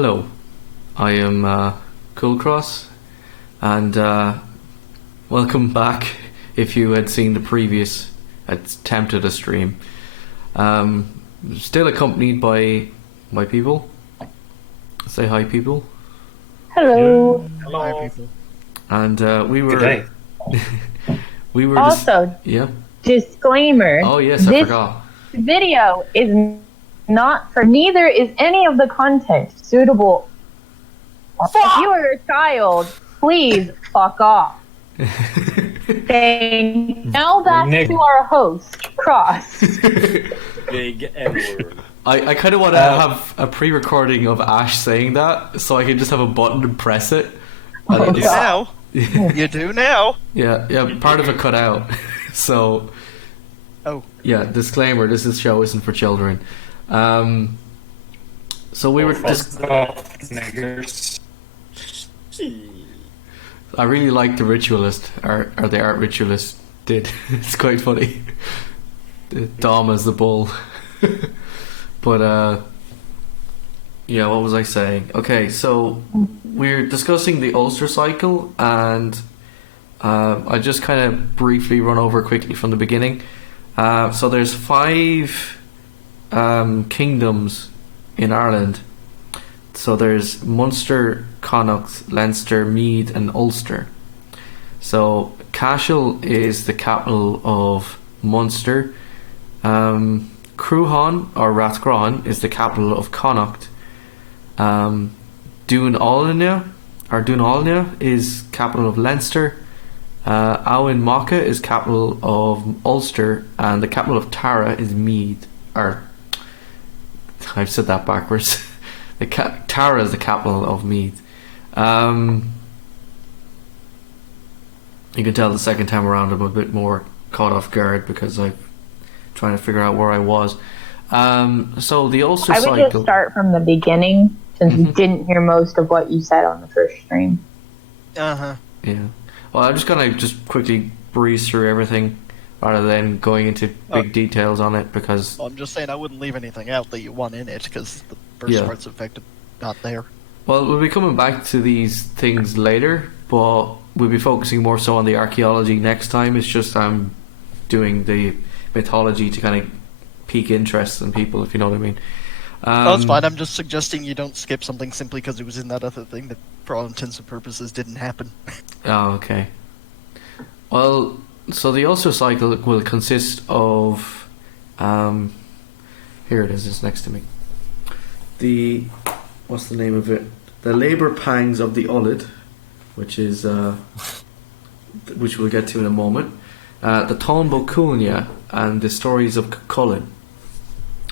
Hello, I am Coolcross, and welcome back if you had seen the previous attempt at a stream. Still accompanied by my people. Say hi, people. Hello. Yeah. Hello. Hi, people. And we were... Good day. we were... Also, yeah? disclaimer. Oh, yes, I forgot. This video is not for neither is any of the content suitable. If you are a child, please fuck off. Okay, now back to our host, Cross. Big N-word. I kind of want to have a pre-recording of Ash saying that, so I can just have a button and press it. And Oh, it's- God. Now. You do now. yeah, part of it cut out. So, Oh. yeah, disclaimer, this show isn't for children. So we were just... Niggers. I really like the Ritualist, or the Art Ritualist did. It's quite funny. Dom as the bull. But, yeah, what was I saying? Okay, so we're discussing the Ulster cycle, and I just kind of briefly run over quickly from the beginning. So there's 5 kingdoms in Ireland. So there's Munster, Connacht, Leinster, Meath and Ulster. So Cashel is the capital of Munster. Cruachan or Rathcroghan is the capital of Connacht. Dún is capital of Leinster. Owen Macha is capital of Ulster, and the capital of Tara is Meath. Or I've said that backwards. Tara is the capital of Meath. You can tell the second time around I'm a bit more caught off guard because I'm trying to figure out where I was. So the Ulster I would cycle. just start from the beginning, since we didn't hear most of what you said on the first stream. Uh-huh. Yeah. Well, I'm just gonna quickly breeze through everything rather than going into big details on it because. Well, I'm just saying I wouldn't leave anything out that you want in it because the first Yeah. part's effective not there. Well, we'll be coming back to these things later, but we'll be focusing more so on the archaeology next time. It's just I'm doing the mythology to kind of pique interest in people, if you know what I mean. That's fine. I'm just suggesting you don't skip something simply because it was in that other thing that, for all intents and purposes, didn't happen. Oh, okay. Well, so the Ulster cycle will consist of... here it is, it's next to me. What's the name of it? The Labour Pangs of the Ullid, which is... which we'll get to in a moment. The Táin Bo Cúailnge and the stories of Cuchulainn.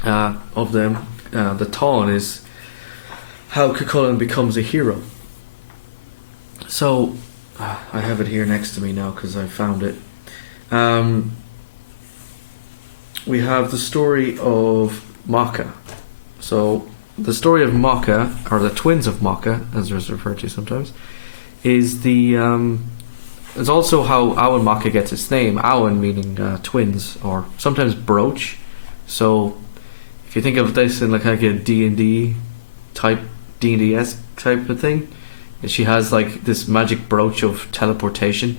Of them, the Táin is how Cuchulainn becomes a hero. So, I have it here next to me now because I found it. We have the story of Macha. So, the story of Macha, or the twins of Macha, as it's referred to sometimes, is is also how Owen Macha gets its name. Owen meaning twins, or sometimes brooch. So, if you think of this in like a D&D type, D&D-esque type of thing, she has like this magic brooch of teleportation,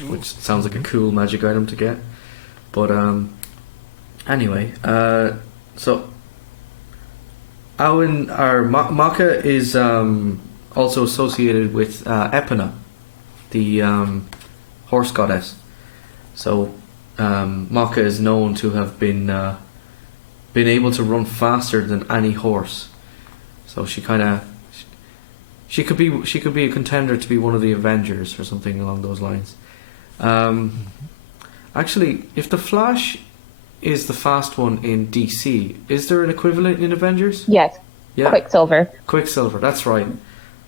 which sounds like a cool magic item to get. But anyway, so Owen or Macha is also associated with Epona, the horse goddess. So Macha is known to have been able to run faster than any horse. So she kind of she could be a contender to be one of the Avengers or something along those lines. Actually, if the Flash is the fast one in DC, is there an equivalent in Avengers? Yes, Yeah, Quicksilver. Quicksilver. That's right.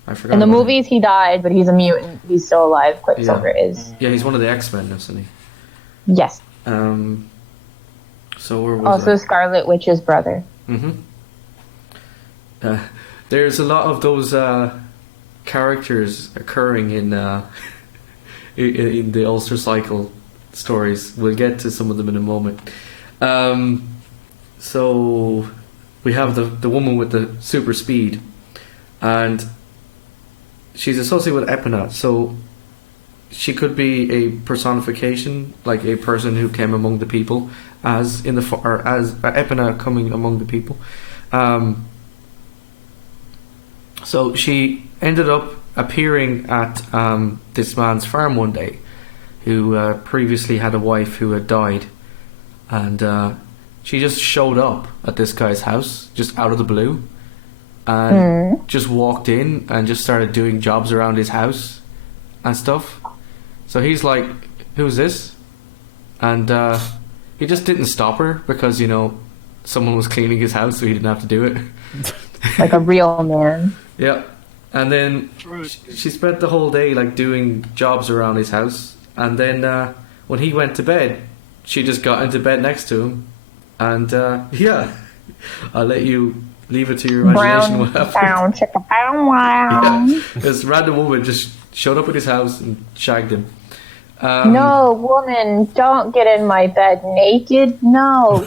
I forgot. In the about movies, he died, but he's a mutant. He's still alive. Quicksilver is. him. Yeah, he's one of the X-Men, isn't he? Yes. So where was Also, I? Scarlet Witch's brother. There's a lot of those characters occurring in the Ulster cycle stories. We'll get to some of them in a moment. So we have the woman with the super speed, and she's associated with Epina, so she could be a personification, like a person who came among the people, as Epina coming among the people. So she ended up appearing at this man's farm one day, who previously had a wife who had died, and she just showed up at this guy's house just out of the blue, and just walked in and just started doing jobs around his house and stuff. So he's like, "Who's this?" And he just didn't stop her because, you know, someone was cleaning his house, so he didn't have to do it. Like a real man. Yeah. And then she spent the whole day like doing jobs around his house, and then when he went to bed, she just got into bed next to him, and yeah, I'll let you leave it to your imagination. What happened. Yeah, this random woman just showed up at his house and shagged him. No, woman, don't get in my bed naked. No.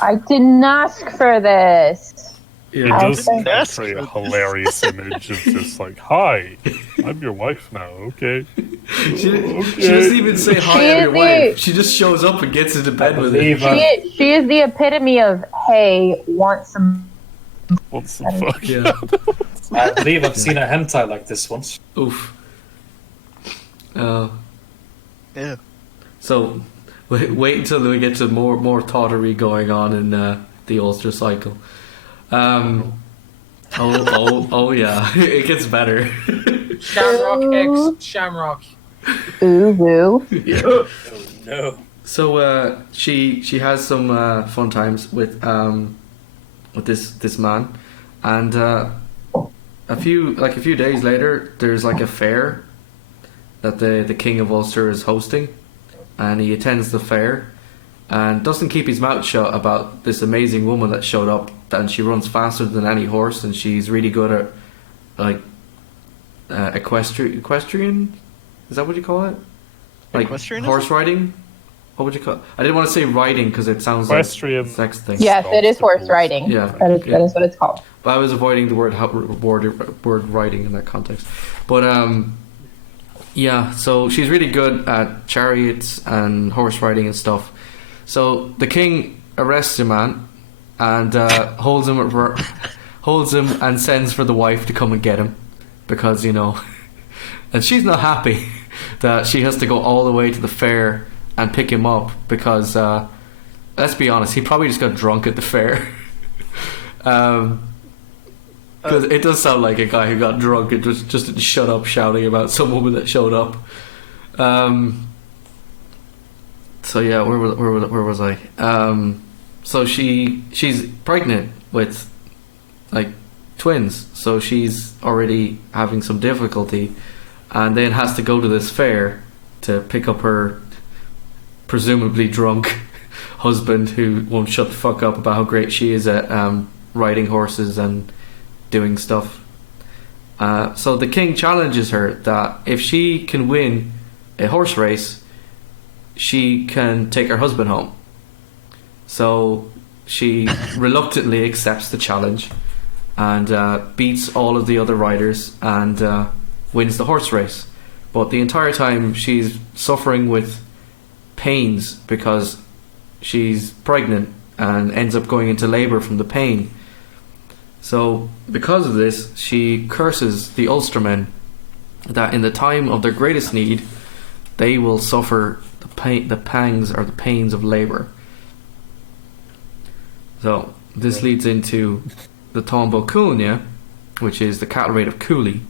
I didn't ask for this. It does actually a hilarious image of just like, "Hi, I'm your wife now, okay?" She doesn't even say hi, I'm your wife. She just shows up and gets into bed with him. She is the epitome of, hey, want some fuck? Yeah. I believe I've seen a hentai like this once. Oof. Yeah. So, wait until we get to more tawdry going on in the Ulster cycle. Oh yeah, it gets better. Shamrock X Shamrock. Ooh woo. Yeah. Oh no. So she has some fun times with this man, and a few days later, there's like a fair that the King of Ulster is hosting, and he attends the fair and doesn't keep his mouth shut about this amazing woman that showed up, and she runs faster than any horse, and she's really good at like equestrian, is that what you call it? Like horse riding? What would you call it? I didn't want to say riding because it sounds equestrian like sex thing. Yes, it is horse riding. Yeah, that is what it's called. But I was avoiding the word riding in that context. But yeah, so she's really good at chariots and horse riding and stuff. So the king arrests a man and holds him and sends for the wife to come and get him, because, you know, and she's not happy that she has to go all the way to the fair and pick him up, because let's be honest, he probably just got drunk at the fair. Because it does sound like a guy who got drunk and just didn't shut up shouting about some woman that showed up. So yeah, where was I? So she's pregnant with like twins, so she's already having some difficulty, and then has to go to this fair to pick up her presumably drunk husband, who won't shut the fuck up about how great she is at riding horses and doing stuff. So the king challenges her that if she can win a horse race, she can take her husband home. So she reluctantly accepts the challenge and beats all of the other riders and wins the horse race. But the entire time she's suffering with pains because she's pregnant and ends up going into labour from the pain. So because of this, she curses the Ulstermen that in the time of their greatest need, they will suffer the pangs or the pains of labour. So this leads into the Táin Bó Cúailnge, which is the cattle raid of Cooley,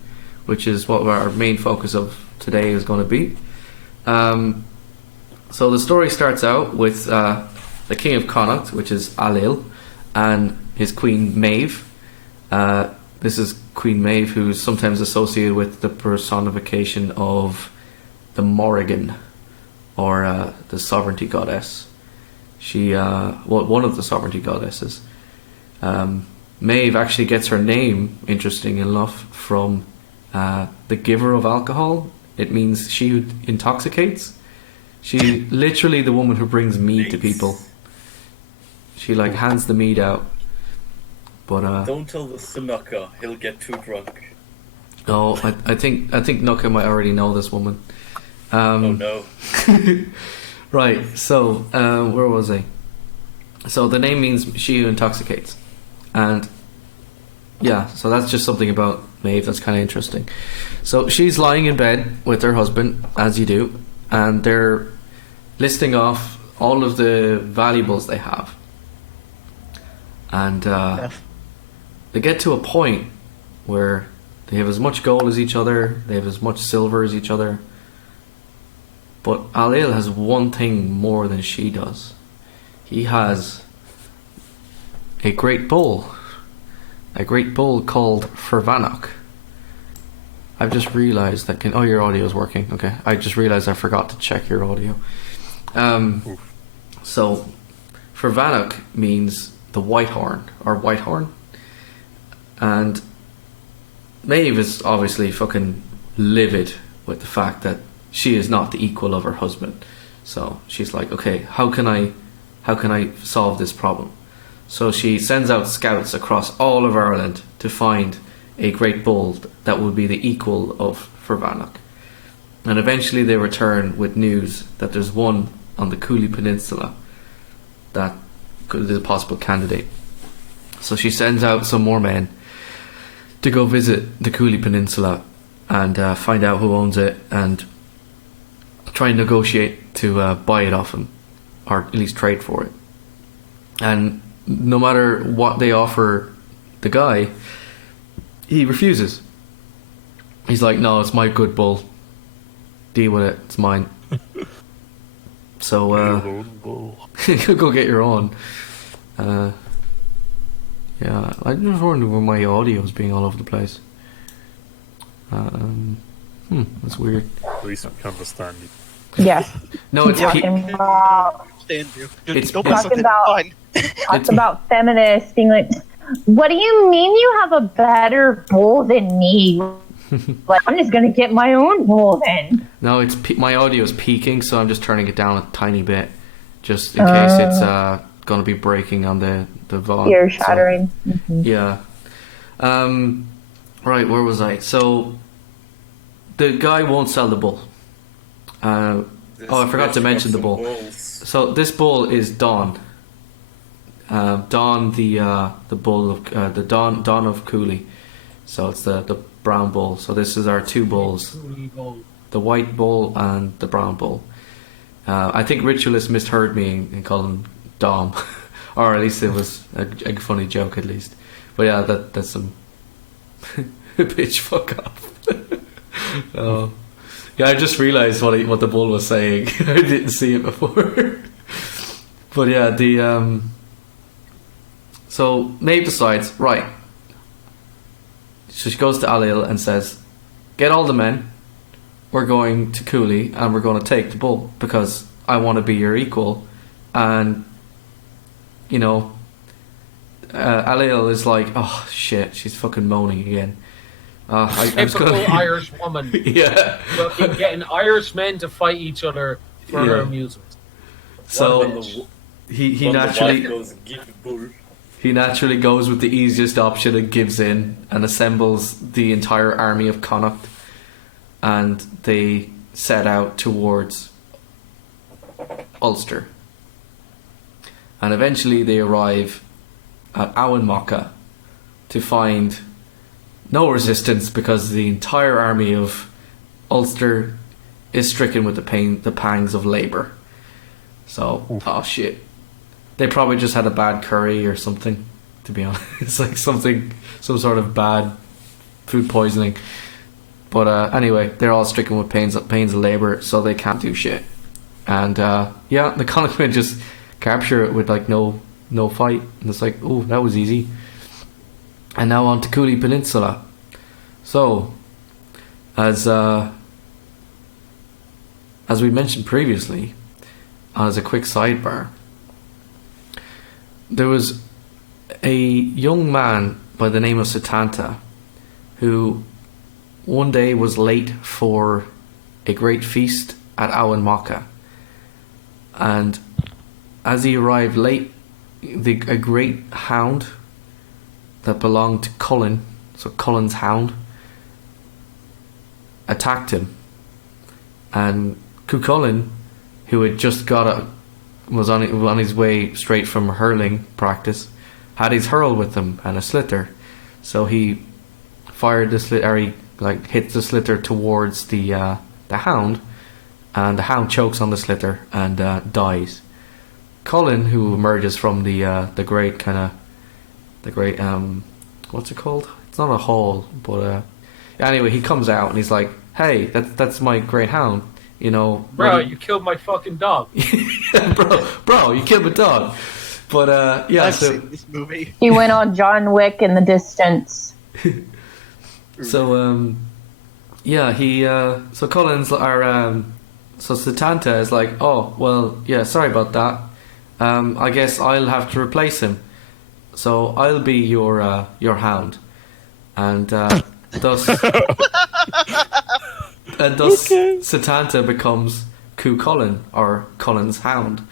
which is what our main focus of today is going to be. So the story starts out with the King of Connacht, which is Ailill, and his Queen Maeve. This is Queen Maeve, who's sometimes associated with the personification of the Morrigan, or the sovereignty goddess. She, one of the sovereignty goddesses. Maeve actually gets her name, interesting enough, from the giver of alcohol. It means she who intoxicates. She's literally the woman who brings mead to people. she like hands the mead out. But Don't tell the Sinaka, he'll get too drunk. oh, I think Nuka might already know this woman. Oh no. Right, so where was I? So the name means she who intoxicates, and yeah, so that's just something about Maeve that's kind of interesting. So she's lying in bed with her husband, as you do, and they're listing off all of the valuables they have, and they get to a point where they have as much gold as each other, they have as much silver as each other. But Alil has one thing more than she does. He has a great bull called Fervanok. I've just realised that your audio is working. Okay, I just realised I forgot to check your audio. So Fervanok means the white horn or white horn, and Maeve is obviously fucking livid with the fact that she is not the equal of her husband. So she's like, okay, how can I solve this problem? So she sends out scouts across all of Ireland to find a great bull that would be the equal of Fervanok. And eventually they return with news that there's one on the Cooley Peninsula that is a possible candidate. So she sends out some more men to go visit the Cooley Peninsula and find out who owns it and try and negotiate to buy it off him, or at least trade for it. And no matter what they offer the guy, he refuses. He's like, no, it's my good bull. Deal with it, it's mine. So go get your own. Yeah, I just wondering where my audio is being all over the place. That's weird. At least we can understand you. Yes. No, it's talking about Stand you. It's- Don't it's- mess with it. about- Fine. talks about feminists being like, what do you mean you have a better bull than me? Like, I'm just gonna get my own bull then. No, it's my audio is peaking, so I'm just turning it down a tiny bit, just in case it's going to be breaking on the volume. Ear shattering. Yeah. Right, where was I? So the guy won't sell the bull. I forgot to mention the bull. Bulls. So this bull is Dawn. Dawn, the bull of the Dawn of Cooley. So it's the brown bull. So this is our two bulls, the white bull and the brown bull. I think Ritualist misheard me and called him Dom, or at least it was a funny joke at least. But yeah, that's some bitch fuck off. Oh. Yeah, I just realised what the bull was saying. I didn't see it before. But yeah, so Maeve decides, right. So she goes to Alil and says, get all the men, we're going to Cooley and we're going to take the bull because I want to be your equal. And, you know, Alil is like, oh shit, she's fucking moaning again. I was Typical gonna... Irish woman. Yeah. Well, getting Irish men to fight each other for her amusement. So he naturally goes, give the bull. he naturally goes with the easiest option and gives in and assembles the entire army of Connacht, and they set out towards Ulster. And eventually they arrive at Awenmocka to find no resistance because the entire army of Ulster is stricken with the pangs of labour. So, oh shit. They probably just had a bad curry or something, to be honest. It's like some sort of bad food poisoning. But anyway, they're all stricken with pains of labour, so they can't do shit. And yeah, the Connachtmen just capture it with like no fight. And it's like, oh, that was easy. And now on to Cooley Peninsula. So, as we mentioned previously, as a quick sidebar, there was a young man by the name of Satanta who one day was late for a great feast at Awenmocka, and as he arrived late, a great hound that belonged to Cullen, so Cullen's hound, attacked him, and Cuchulainn, who had just was on his way straight from hurling practice, had his hurl with him and a sliotar, so he fired the sliotar, or he hit the sliotar towards the hound, and the hound chokes on the sliotar and dies. Cullen, who emerges from the great what's it called? It's not a hall, but anyway, he comes out and he's like, "Hey, that's my great hound, you know." Bro, you killed my fucking dog. bro, you killed my dog. But I've seen this movie. He went on John Wick in the distance. So so Cullen's so Setanta is like, "Oh, well, yeah, sorry about that. I guess I'll have to replace him. So I'll be your hound." And thus Setanta becomes Cuchulainn, or Cullen's hound.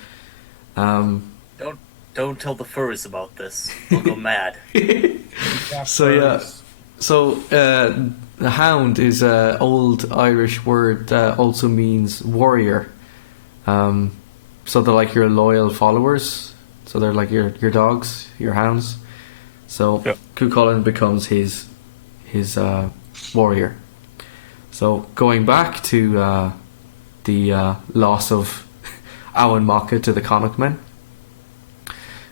Don't tell the furries about this. They'll go mad. So the hound is an old Irish word that also means warrior. So they're like your loyal followers. So they're like your dogs, your hounds. So Cuchulainn becomes his warrior. So going back to the loss of Awan Macha to the Connachtmen,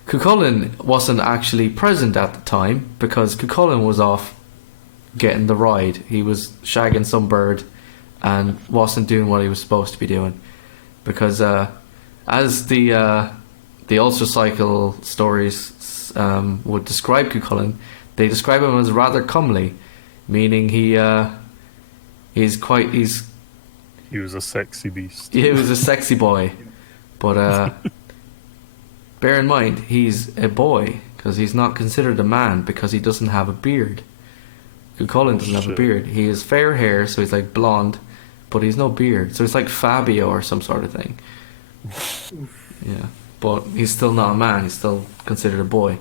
Cuchulainn wasn't actually present at the time because Cuchulainn was off getting the ride. He was shagging some bird and wasn't doing what he was supposed to be doing, because as the Ulster cycle stories would describe Cuchulainn, they describe him as rather comely, meaning he was a sexy beast. He was a sexy boy, but bear in mind he's a boy because he's not considered a man because he doesn't have a beard. Cuchulainn doesn't have a beard. He has fair hair, so he's like blonde, but he's no beard, so it's like Fabio or some sort of thing. Yeah, but he's still not a man. He's still considered a boy.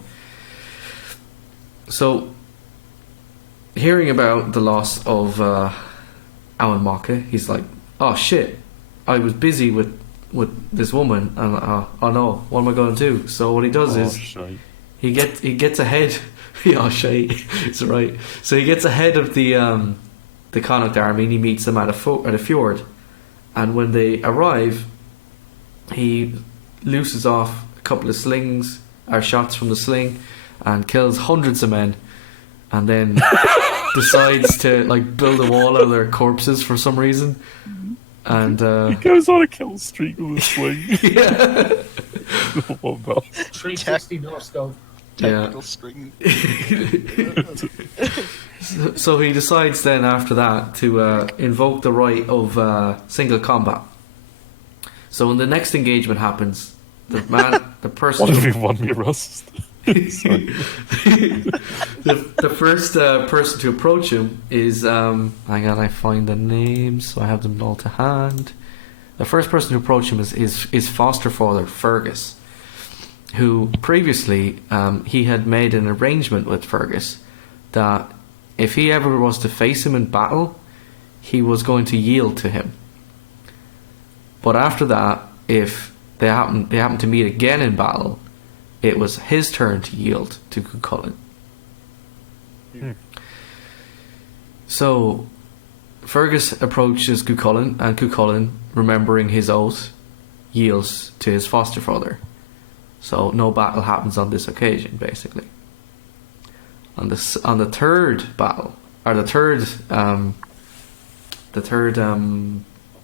So, hearing about the loss of Awan Macha, he's like, "Oh shit! I was busy with this woman, and oh no, what am I going to do?" So what he does is shite. he gets ahead. Oh shit, it's right. So he gets ahead of the Connacht army, and he meets them at a fjord. And when they arrive, he looses off a couple of slings or shots from the sling and kills hundreds of men, and then decides to build a wall out of their corpses for some reason. And he goes on a kill streak with a sling. Yeah. Oh, no. 360 North Scope. Technical string. So he decides then after that to invoke the right of single combat. So when the next engagement happens, the person... What if he won me rust? Sorry. the first person to approach him is... hang on, I find the names, so I have them all to hand. The first person to approach him is his foster father, Fergus, who previously he had made an arrangement with Fergus that if he ever was to face him in battle, he was going to yield to him. But after that, if they happened to meet again in battle, it was his turn to yield to Cuchulainn. So Fergus approaches Cuchulainn, and Cuchulainn, remembering his oath, yields to his foster father. So no battle happens on this occasion, basically. On the third battle, or the third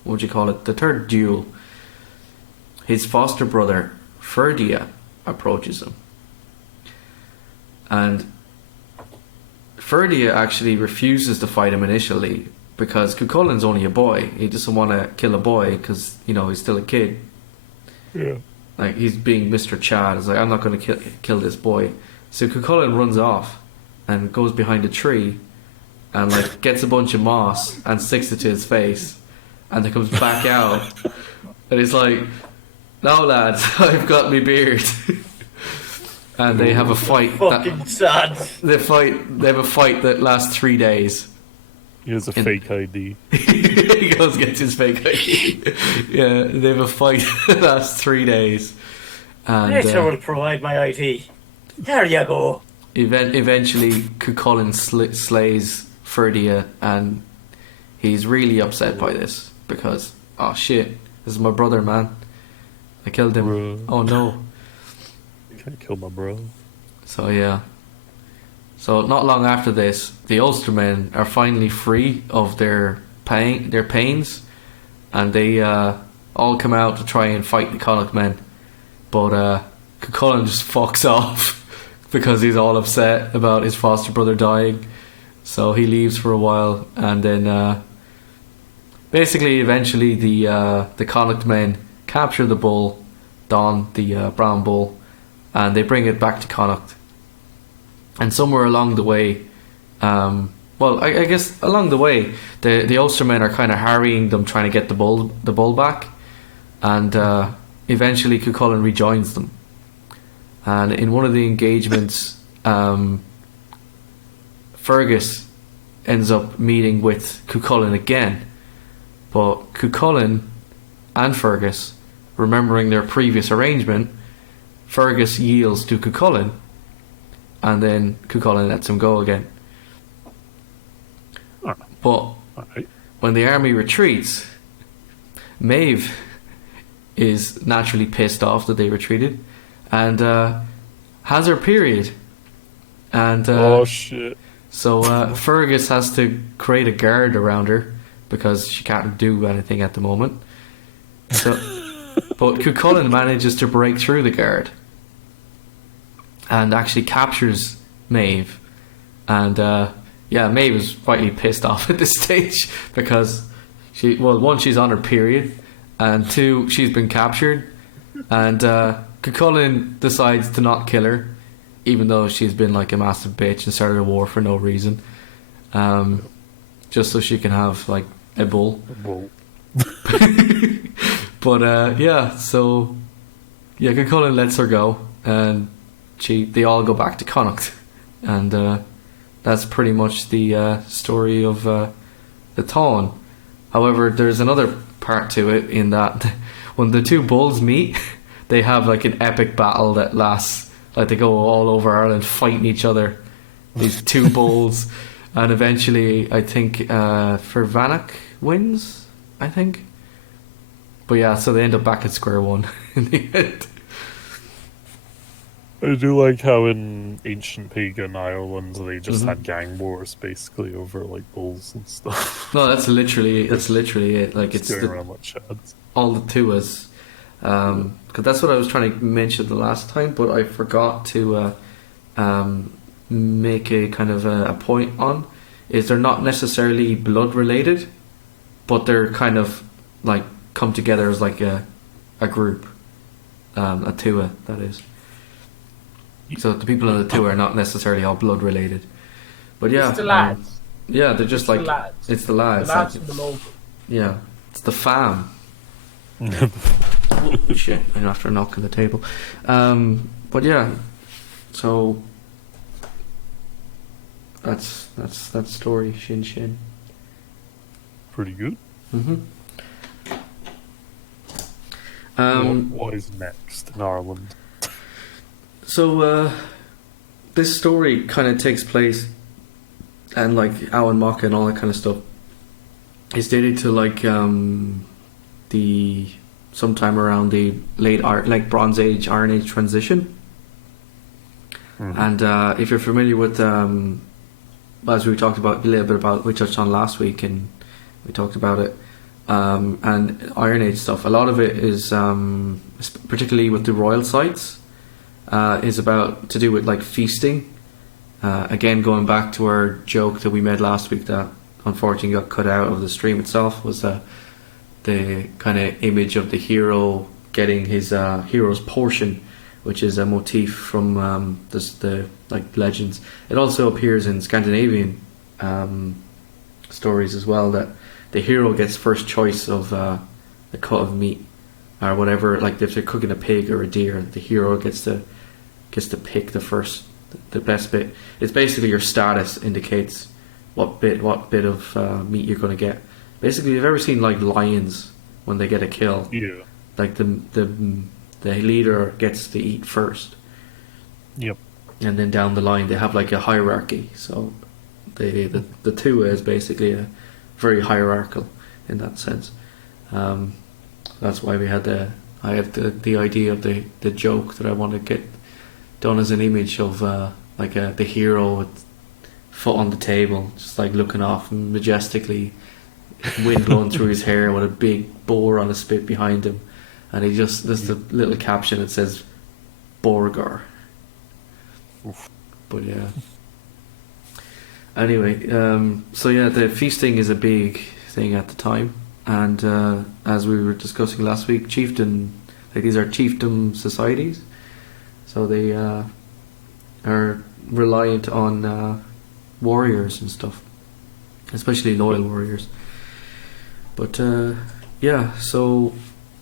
what would you call it? The third duel. His foster brother Ferdia approaches him, and Ferdia actually refuses to fight him initially because Cuchulainn's only a boy. He doesn't want to kill a boy because he's still a kid. Yeah. Like, he's being Mr. Chad. He's like, I'm not going to kill this boy. So Cuchulainn runs off and goes behind a tree and gets a bunch of moss and sticks it to his face, and then comes back out and he's like, "No lads, I've got me beard." and they have a fight. Fucking sad. They have a fight that lasts 3 days. He has a fake ID. He goes gets his fake ID. Yeah, they have a fight that lasts 3 days. And Nature will provide my ID. There you go. eventually, Cuchulainn slays Ferdia, and he's really upset by this because, oh shit, this is my brother, man. I killed him. Bro. Oh no. Can't kill my bro. So yeah. So not long after this, the Ulstermen are finally free of their pains, and they all come out to try and fight the Connacht men. But Cuchulainn just fucks off because he's all upset about his foster brother dying. So he leaves for a while, and then basically, eventually, the Connacht men capture the bull, Don, the brown bull, and they bring it back to Connacht. And somewhere along the way, I guess along the way, the Ulstermen are kind of harrying them, trying to get the bull back, and eventually Cuchulainn rejoins them. And in one of the engagements, Fergus ends up meeting with Cuchulainn again, but Cuchulainn and Fergus, remembering their previous arrangement, Fergus yields to Cuchulainn, and then Cuchulainn lets him go again. But when the army retreats, Maeve is naturally pissed off that they retreated, and has her period. And oh shit. So Fergus has to create a guard around her because she can't do anything at the moment. So, but Cuchulainn manages to break through the guard and actually captures Maeve. And Maeve is rightly pissed off at this stage because one, she's on her period, and two, she's been captured. And Cuchulainn decides to not kill her, even though she's been like a massive bitch and started a war for no reason, just so she can have like a bull. But Cuchulainn lets her go, and they all go back to Connacht, and that's pretty much the story of the Táin. However, there's another part to it in that when the two bulls meet, they have like an epic battle that lasts, like they go all over Ireland fighting each other, these two bulls, and eventually I think Fervanach wins, I think. But yeah, so they end up back at square one in the end. I do like how in ancient pagan Ireland they just had gang wars basically over like bulls and stuff. No, that's literally it. Like it's going around like shads. All the tuas. Because that's what I was trying to mention the last time, but I forgot to make a kind of a point on. Is they're not necessarily blood related, but they're kind of like come together as like a group, a tua, that is. So the people in the tua are not necessarily all blood related, but yeah, It's the lads. yeah, they're just like the lads. it's the lads. The lads from the local. Yeah, it's the fam. Oh, shit! I'm after knocking the table. But yeah, so that's that story. Shin Shin. Pretty good. What is next in Ireland? So this story kind of takes place, and like Owen Macha and all that kind of stuff is dated to like the sometime around the late Bronze Age, Iron Age transition. And if you're familiar with as we talked about a little bit about, we touched on last week and we talked about it, and Iron Age stuff, a lot of it is particularly with the royal sites, is about to do with like feasting. Again, going back to our joke that we made last week that unfortunately got cut out of the stream itself, was the kind of image of the hero getting his hero's portion, which is a motif from the like legends. It also appears in Scandinavian stories as well, that the hero gets first choice of the cut of meat or whatever. Like if they're cooking a pig or a deer, the hero gets to gets to pick the best bit. It's basically your status indicates what bit of meat you're going to get. Basically, you've ever seen like lions when they get a kill? Yeah. Like the leader gets to eat first. Yep. And then down the line they have like a hierarchy. So the Tua is basically a very hierarchical in that sense. That's why I had the idea of the joke that I want to get done as an image of the hero with foot on the table, just like looking off majestically, wind blowing through his hair with a big boar on a spit behind him, and there's the little caption that says Borgar. Oof. But yeah. Anyway, so yeah, the feasting is a big thing at the time, and as we were discussing last week, these are chiefdom societies, so they are reliant on warriors and stuff, especially loyal warriors. But yeah, so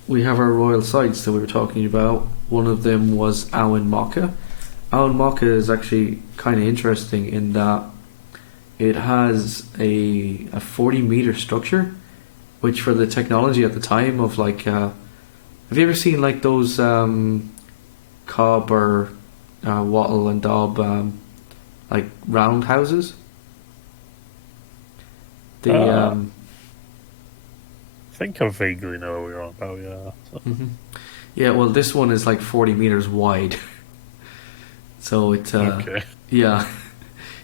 we have our royal sites that we were talking about. One of them was Áin Macha. Áin Macha is actually kind of interesting in that it has a 40-meter structure, which for the technology at the time of like, have you ever seen like those Cobb or Waddell and Dobb like round houses? I think I vaguely know what you're on about, yeah. So. Mm-hmm. Yeah, well, this one is like 40 meters wide. So it's Okay. yeah,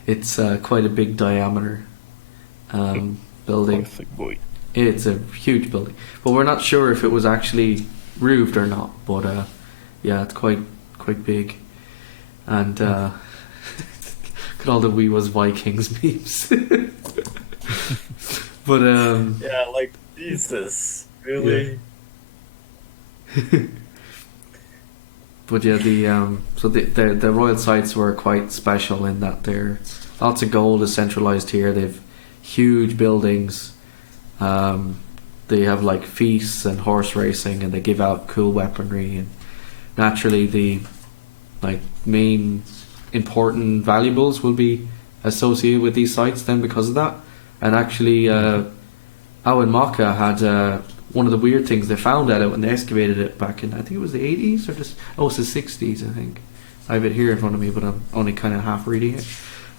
it's quite a big diameter building. I think, boy. It's a huge building, but we're not sure if it was actually roofed or not. But yeah, it's quite big, and look at all the "We Was Vikings" memes. But Yeah, like Jesus, really. Yeah. But yeah, the royal sites were quite special in that there lots of gold is centralized here. They've huge buildings. They have like feasts and horse racing, and they give out cool weaponry. And naturally, the like main important valuables will be associated with these sites then because of that. And actually, Áin Macha had one of the weird things they found at it when they excavated it back in, I think it was the 80s or it's the 60s, I think. I have it here in front of me, but I'm only kind of half reading it.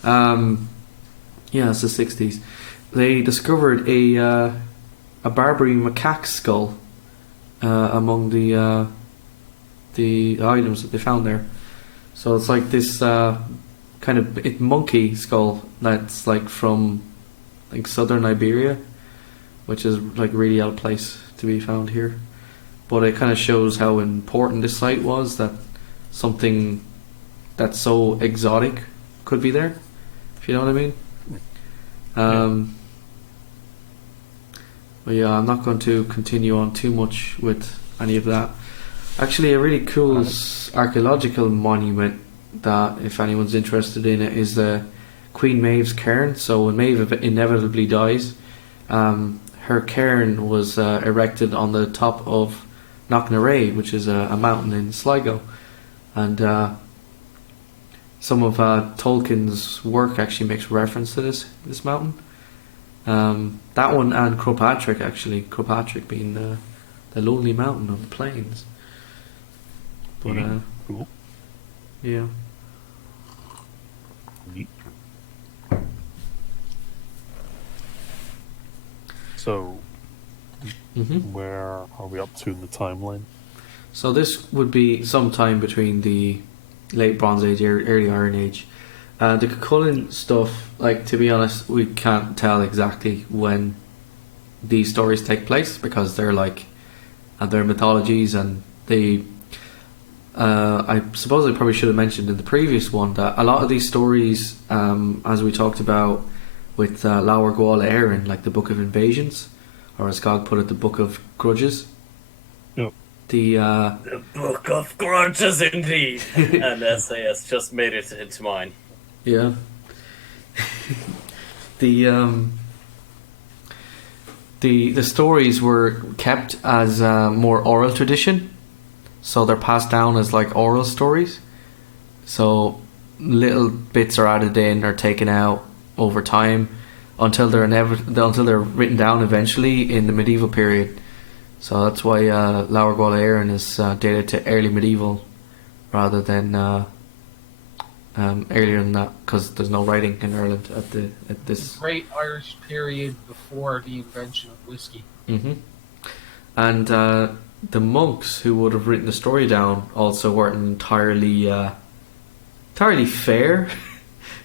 Yeah, it's the 60s. They discovered a Barbary macaque skull among the items that they found there. So it's like this kind of monkey skull that's like from like southern Iberia, which is like really out of place to be found here. But it kind of shows how important this site was, that something that's so exotic could be there, if you know what I mean. But yeah, I'm not going to continue on too much with any of that. Actually, a really cool archaeological monument that, if anyone's interested in it, is the Queen Maeve's cairn. So when Maeve inevitably dies, her cairn was erected on the top of Knocknarea, which is a mountain in Sligo, and some of Tolkien's work actually makes reference to this mountain. That one and Croagh actually. Croagh being the lonely mountain on the plains. But cool. Yeah. Neat. So, where are we up to in the timeline? So this would be sometime between the late Bronze Age, early Iron Age. The Cuchulainn stuff, like, to be honest, we can't tell exactly when these stories take place because they're like their mythologies, and they. I suppose I probably should have mentioned in the previous one that a lot of these stories, as we talked about with Laur Gwaala Éireann, like the Book of Invasions, or as Gog put it, the Book of Grudges. Yep. The Book of Grudges, indeed. And SAS just made it into mine. Yeah. The stories were kept as more oral tradition, so they're passed down as like oral stories. So little bits are added in or taken out over time until they're written down eventually in the medieval period. So that's why Laur Gol Éireann is dated to early medieval rather than earlier than that, because there's no writing in Ireland at this. Great Irish period before the invention of whiskey. And the monks who would have written the story down also weren't entirely fair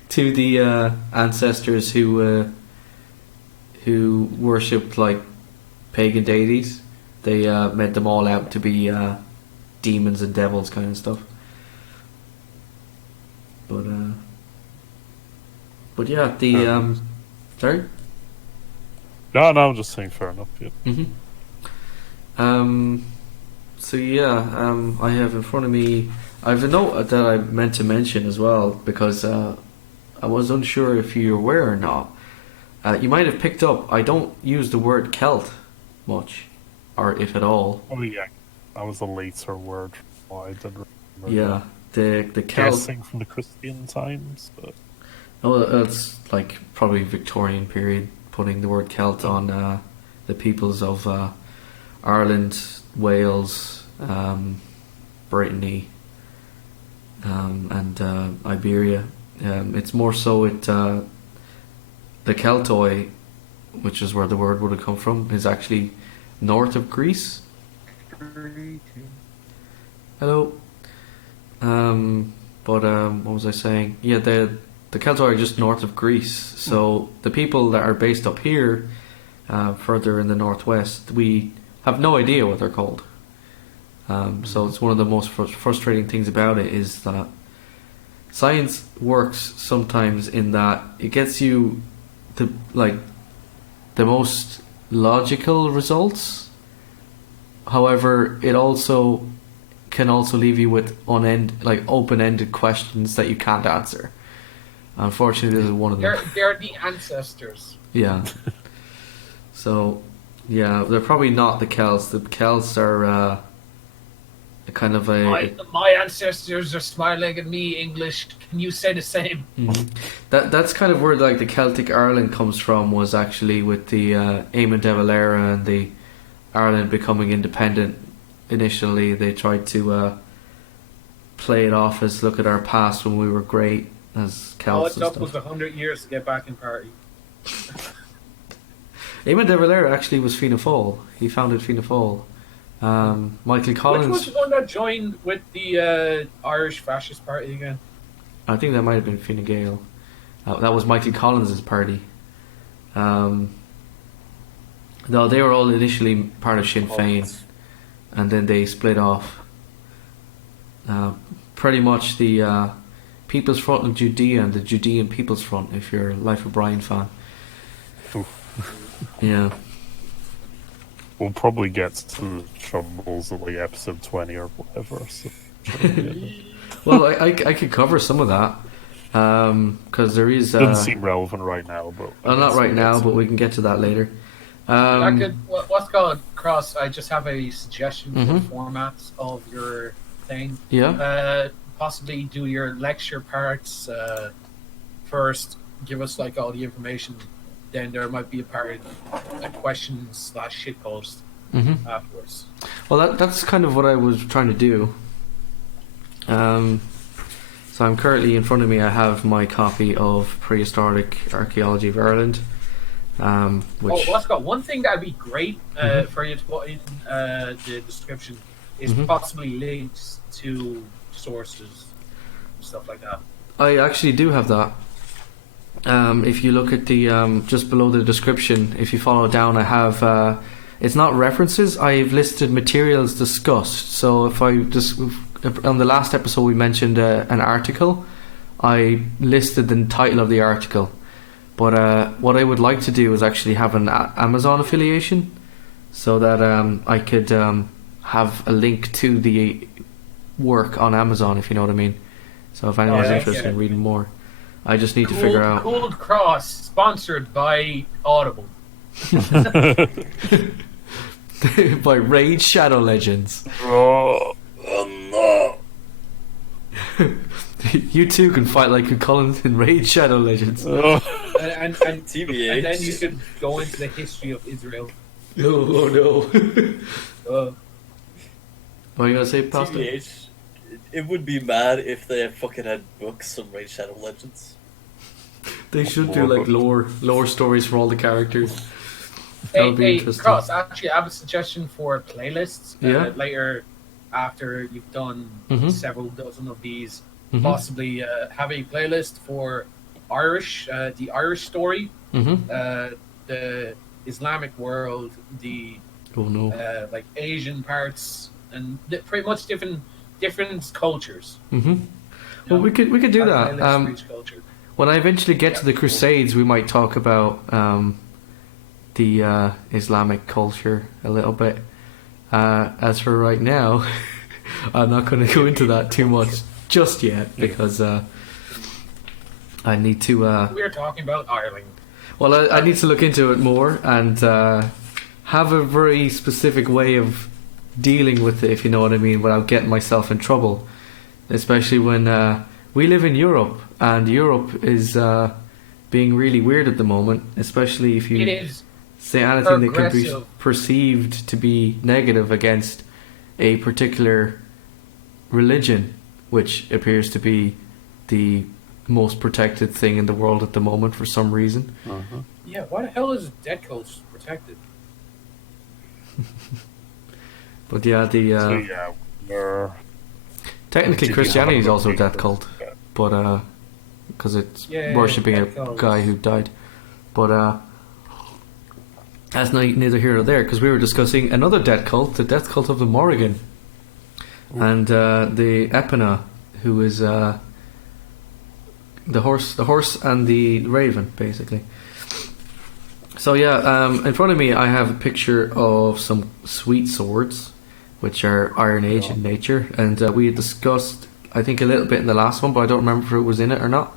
to the ancestors who worshipped like pagan deities. They made them all out to be demons and devils kind of stuff. But yeah, the sorry. No, I'm just saying fair enough. Yeah. So yeah, I have in front of me. I have a note that I meant to mention as well because I was unsure if you're aware or not. You might have picked up. I don't use the word Celt much, or if at all. Oh yeah, that was a later word. I didn't remember. Yeah, the Celt. Guessing from the Christian times. But... Oh, it's like probably Victorian period. Putting the word Celt on the peoples of Ireland, Wales, Brittany, and Iberia. It's more so the Keltoi, which is where the word would have come from, is actually north of Greece. Hello. What was I saying? Yeah, the Keltoi are just north of Greece. So the people that are based up here, further in the northwest, we have no idea what they're called. So it's one of the most frustrating things about it is that science works sometimes in that it gets you the most logical results. However, it can also leave you with open-ended questions that you can't answer. Unfortunately, this is one of them. They're the ancestors. Yeah. So, yeah, they're probably not the Celts. The Celts are kind of a... My ancestors are smiling at me, English. Can you say the same? Mm-hmm. That's kind of where the Celtic Ireland comes from, was actually with the Eamon de Valera and the Ireland becoming independent. Initially, they tried to play it off as, look at our past when we were great as Celts. All it took was 100 years to get back in party. Eamon de Valera actually was Fianna Fáil. He founded Fianna Fáil. Michael Collins. Which was the one that joined with the Irish Fascist Party again? I think that might have been Fine Gael. That was Michael Collins' party. No, they were all initially part of Sinn Féin, and then they split off. Pretty much the People's Front of Judea and the Judean People's Front, if you're a Life of Brian fan. Yeah. We'll probably get to the troubles at episode 20 or whatever. So. Well, I could cover some of that because there is. Doesn't seem relevant right now, but not right now, but we can get to that later. What's called Cross? I just have a suggestion for formats of your thing. Yeah. Possibly do your lecture parts first. Give us all the information. Then there might be a part, a questions / shitpost afterwards. Well, that's kind of what I was trying to do. So I'm currently in front of me. I have my copy of Prehistoric Archaeology of Ireland. One thing that'd be great for you to put in the description is possibly links to sources, stuff like that. I actually do have that. If you look at the just below the description, if you follow down, I have it's not references. I've listed materials discussed. So if I just on the last episode we mentioned an article, I listed the title of the article. But what I would like to do is actually have an Amazon affiliation, so that I could have a link to the work on Amazon, if you know what I mean. So if anyone's interested in reading more. I just need to figure out. Cold Cross, sponsored by Audible. By Raid Shadow Legends. Oh no! You two can fight like Cuchulainn in Raid Shadow Legends. Oh, And TBH. and then you could go into the history of Israel. No. Uh, What are you gonna say, Pastor? TBH. It would be mad if they fucking had books on Raid Shadow Legends. They should do like lore stories for all the characters. That hey, would be hey, interesting. Cross, actually, I have a suggestion for playlists. Yeah. Later, after you've done Mhm. several dozen of these, Mhm. possibly have a playlist for Irish, the Irish story, the Islamic world, the Oh no. like Asian parts, and pretty much different cultures. Well, we could do Have a that. playlist for each culture. When I eventually get to the Crusades, we might talk about the Islamic culture a little bit. As for right now, I'm not going to go into that too much just yet because I need to. We're talking about Ireland. Well, I need to look into it more and have a very specific way of dealing with it, if you know what I mean, without getting myself in trouble. Especially when we live in Europe, and Europe is being really weird at the moment, especially if It you is say anything that can be progressive. perceived to be negative against a particular religion, which appears to be the most protected thing in the world at the moment for some reason. Yeah, why the hell is Dead Coast protected? But yeah, the so yeah, we're technically Did you Christianity have is a also a movie death for cult, that? but because it's Yeah, worshipping a death cults. guy who died. But that's neither here nor there, because we were discussing another death cult, the death cult of the Morrigan, and the Epina, who is the horse and the raven, basically. So yeah, in front of me I have a picture of some sweet swords, which are Iron Age in nature, and we had discussed, I think, a little bit in the last one, but I don't remember if it was in it or not,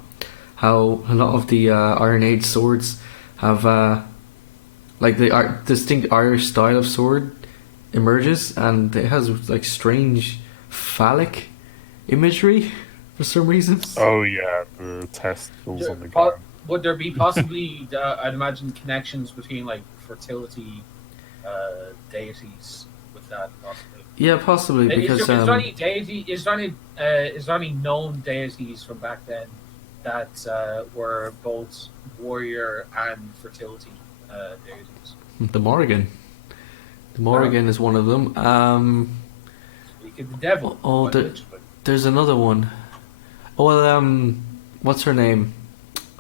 how a lot of the Iron Age swords have like the distinct Irish style of sword emerges, and it has like strange phallic imagery for some reason. oh yeah, the testicles on the Po- ground. Would there be possibly, I'd imagine, connections between like fertility deities with that possibly? Yeah, possibly, because is there any deity? Is there any known deities from back then that were both warrior and fertility deities? the Morrigan. The Morrigan is one of them. Speak of the devil. Oh, quite the- literally. There's another one. Oh, well, what's her name?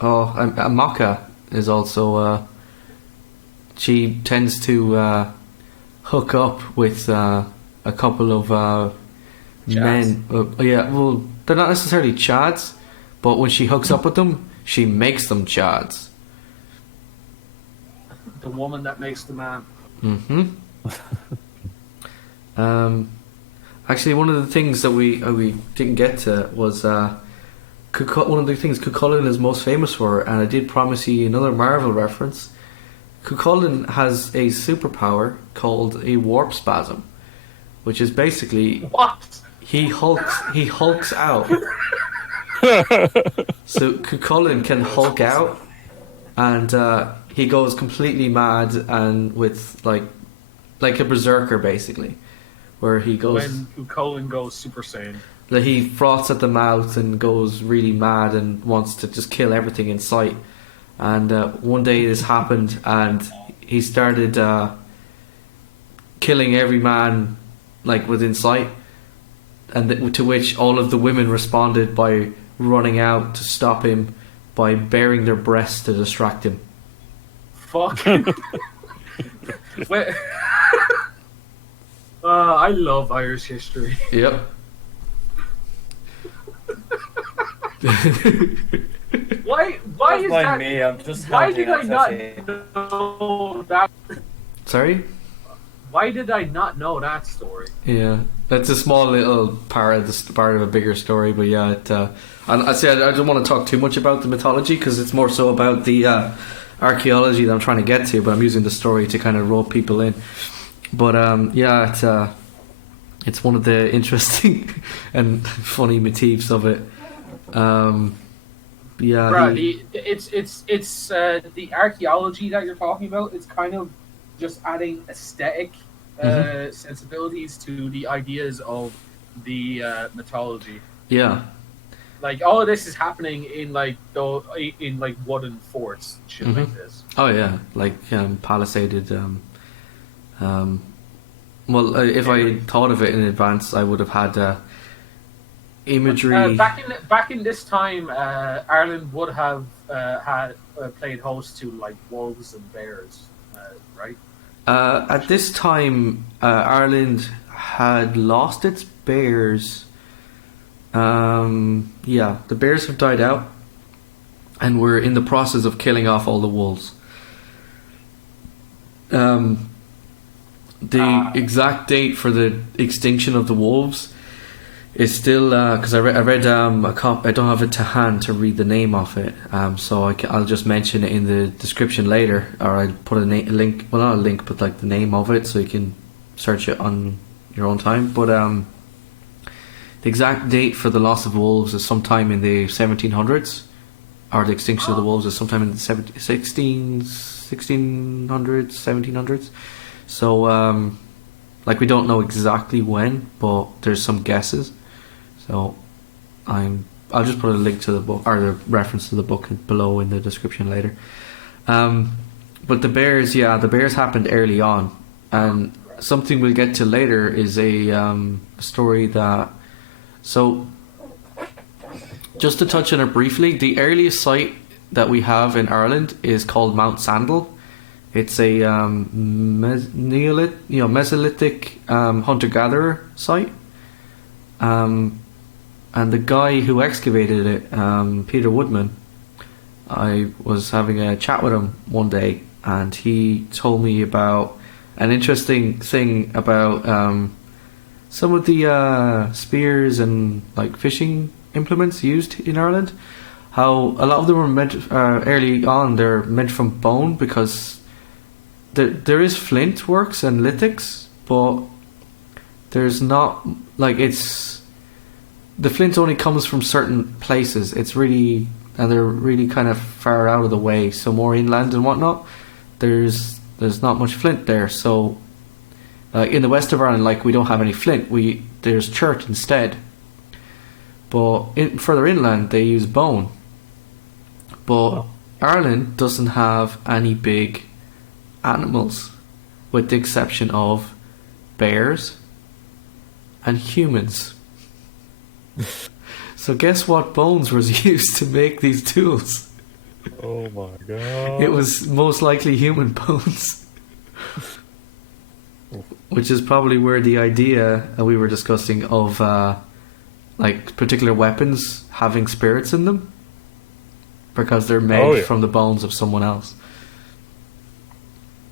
Oh, Amaka is also. She tends to hook up with a couple of men. Yeah, well, they're not necessarily chads, but when she hooks up with them, she makes them chads. The woman that makes the man. Actually, one of the things that we didn't get to was one of the things Cuchulainn is most famous for, and I did promise you another Marvel reference. Cuchulainn has a superpower called a warp spasm, which is basically What? he hulks out. So Cuchulainn can hulk out, and he goes completely mad and with like a berserker basically, where he goes. When Colin goes Super Saiyan. That he froths at the mouth and goes really mad and wants to just kill everything in sight. And one day this happened, and he started killing every man like within sight. And to which all of the women responded by running out to stop him by baring their breasts to distract him. Fuck. Wait. I love Irish history. Yep. Why Don't is mind that? me, I'm just Why counting did I up not to know that? Sorry? Why did I not know that story? Yeah, that's a small little part of a bigger story, but yeah, and I say I don't want to talk too much about the mythology because it's more so about the archaeology that I'm trying to get to, but I'm using the story to kind of rope people in. But yeah, it's one of the interesting and funny motifs of it. Yeah, Right, it's the archaeology that you're talking about. It's kind of just adding aesthetic sensibilities to the ideas of the mythology. yeah. Like all of this is happening in like wooden forts, and shit like this. Oh yeah, like palisaded. Well, if I thought of it in advance, I would have had imagery. Back in this time, Ireland would have had played host to like wolves and bears, right? At this time, Ireland had lost its bears. Yeah, the bears have died out, and we're in the process of killing off all the wolves. The exact date for the extinction of the wolves is still because I read a copy. I don't have it to hand to read the name of it, so I'll just mention it in the description later, or I'll put a link. Well, not a link, but like the name of it, so you can search it on your own time. But the exact date for the loss of wolves is sometime in the 1700s, or the extinction of the wolves is sometime in the 1600s, 1700s. So, like, we don't know exactly when, but there's some guesses. So, I'll just put a link to the book, or the reference to the book below in the description later. But the bears happened early on, and something we'll get to later is a story that. So, just to touch on it briefly, the earliest site that we have in Ireland is called Mount Sandal. It's a Mesolithic hunter-gatherer site, and the guy who excavated it, Peter Woodman, I was having a chat with him one day, and he told me about an interesting thing about some of the spears and like fishing implements used in Ireland. How a lot of them were meant early on. They're meant from bone because there is flint works and lithics, but there's not like the flint only comes from certain places. It's really, and they're really kind of far out of the way, so more inland and whatnot. There's not much flint there, so in the west of Ireland, like, we don't have any flint. There's chert instead, but further inland they use bone. But Ireland doesn't have any big animals, with the exception of bears and humans. So guess what bones was used to make these tools? Oh my god. It was most likely human bones. Which is probably where the idea we were discussing of like particular weapons having spirits in them, because they're made from the bones of someone else.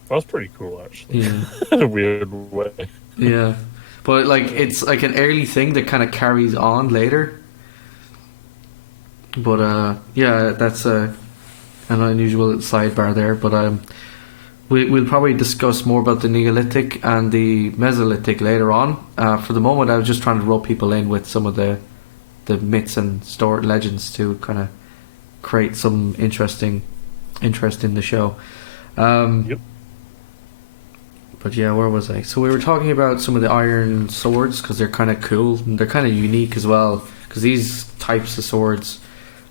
That's pretty cool, actually. Yeah. In a weird way. Yeah. But like, it's like an early thing that kind of carries on later. But yeah, that's an unusual sidebar there. But we'll probably discuss more about the Neolithic and the Mesolithic later on. For the moment, I was just trying to rope people in with some of the myths and legends to kind of create some interest in the show. Yep. But yeah, where was I? So we were talking about some of the iron swords because they're kind of cool and they're kind of unique as well. Because these types of swords,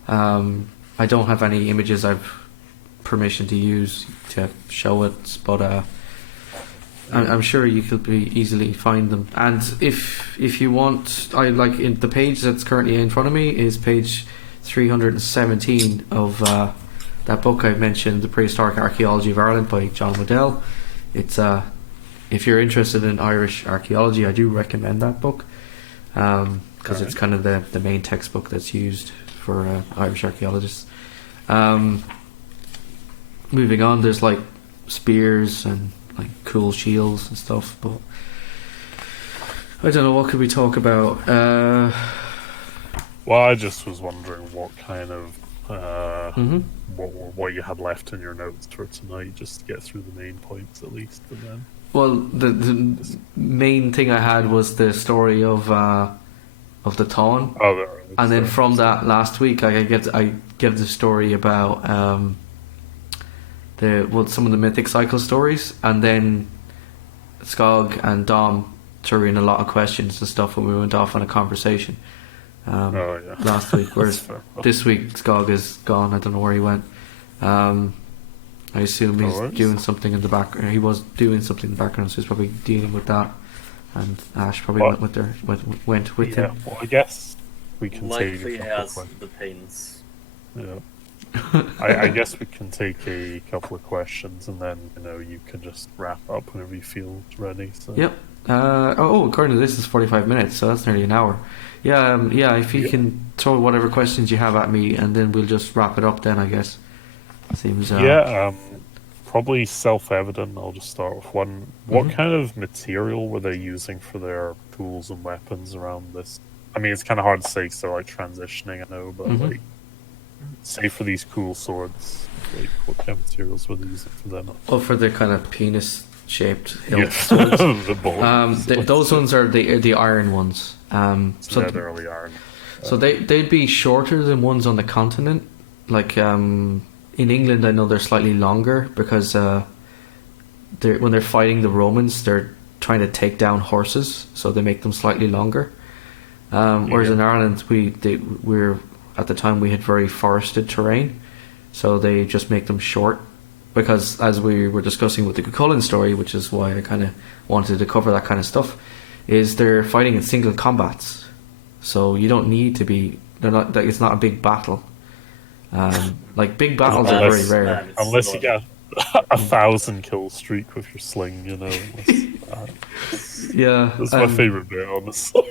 I don't have any images I've permission to use to show it, but I'm sure you could easily find them. And if you want, I like in the page that's currently in front of me is page 317 of that book I mentioned, The Prehistoric Archaeology of Ireland by John Waddell. It's if you're interested in Irish archaeology, I do recommend that book because it's kind of the main textbook that's used for Irish archaeologists. Moving on, there's like spears and like cool shields and stuff, but I don't know, what could we talk about? Well, I just was wondering what kind of what you had left in your notes for tonight, just to get through the main points at least, and then. Well, the main thing I had was the story of of the Táin. Oh, there. And then from that last week, I give the story about some of the mythic cycle stories, and then Skog and Dom threw in a lot of questions and stuff when we went off on a conversation last week. Whereas this week Skog is gone. I don't know where he went. I assume he's doing something in the background. He was doing something in the background, so he's probably dealing with that. And Ash probably went with him. Well, I guess we can Likely take has the pains. Yeah. I guess we can take a couple of questions, and then you can just wrap up whenever you feel ready. So. Yep. According to this, is 45 minutes, so that's nearly an hour. Yeah. If you can throw whatever questions you have at me, and then we'll just wrap it up. Then I guess seems. Probably self-evident. I'll just start with one. What kind of material were they using for their tools and weapons around this? I mean, it's kind of hard to say because they're like transitioning. I know, but like, say for these cool swords, like what kind of materials were they using for them? Well, for the kind of penis-shaped hilt swords, those ones are the iron ones. So they're early iron. So they'd be shorter than ones on the continent. Like in England, I know they're slightly longer because when they're fighting the Romans, they're trying to take down horses, so they make them slightly longer. Whereas in Ireland, we're at the time we had very forested terrain, so they just make them short. Because as we were discussing with the Cuchulainn story, which is why I kind of wanted to cover that kind of stuff, is they're fighting in single combats, so you don't need to be. It's not a big battle. Like big battles are very rare. Unless you get 1,000 kill streak with your sling, Yeah, that's my favorite bit, honestly.